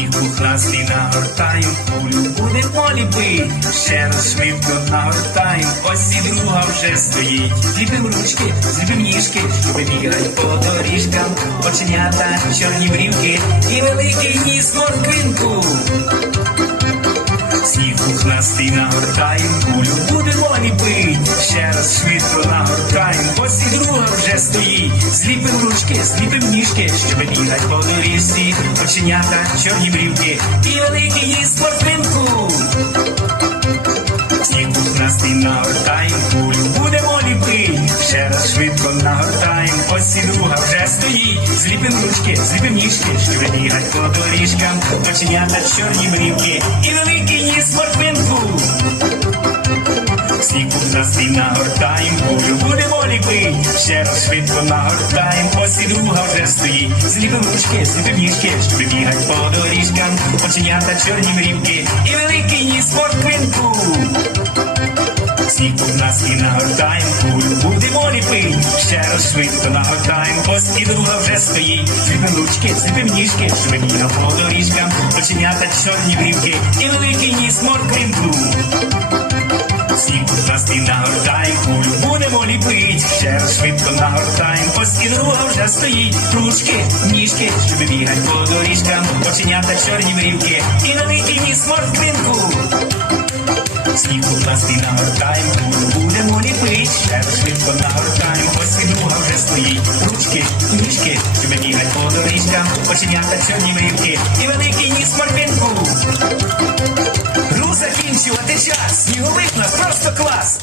Сніг пухнастий нагортаєм, кулю ліпить. Ще раз швидко нагортаєм, ось і друга вже стоїть. Зліпим ручки, зліпим ніжки, щоб бігать по доріжкам. Оченята, чорні брівки і великий ніс морквинку. Сніг пухнастий нагортаєм, кулю будемо ліпить. Ще раз швидко нагортаєм, ось і друга вже стоїть. Зліпим ручки, зліпим ніжки, щоб бігать по доріжці. Оченята, чорні брівки і великий ніс морквинку. Сніг пухнастий нагортаєм, кулю будемо ліпить. Ще раз швидко нагортаєм, ось і друга вже стоїть. Зліпим ручки, зліпим ніжки, щоб бігать по доріжкам. Оченята, чорні брівки і великий ніс морквинку. Пухнастий нагортаєм, кулю будемо ліпить. Ще раз швидко нагортаєм, ось і друга вже стоїть. Зліпим ручки, зліпим ніжки, щоб бігать по доріжкам. Оченята, чорні брівки і великий ніс морквинку. Сніг пухнастий нагортаєм, кулю будемо ліпить. Ще раз швидко нагортаєм, ось і друга вже стоїть. Зліпим ручки, зліпим ніжки, щоб бігав по доріжкам. Оченята, чорні брівки і великий ніс морквинку. Ще швидко нагортаєм, ось і друга вже стоїть. Ручки, ніжки, щоб бігать по доріжкам. Оченята, чорні брівки і великий ніс морквинку. Сніг пухнастий нагортаєм, кулю будемо ліпить. Ще швидко нагортаєм, ось і друга вже стоїть. Ручки, ніжки, щоб бігать по доріжкам. Оченята, чорні брівки і великий ніс морквинку. Гру закінчувати час, сніговик нас просто клас.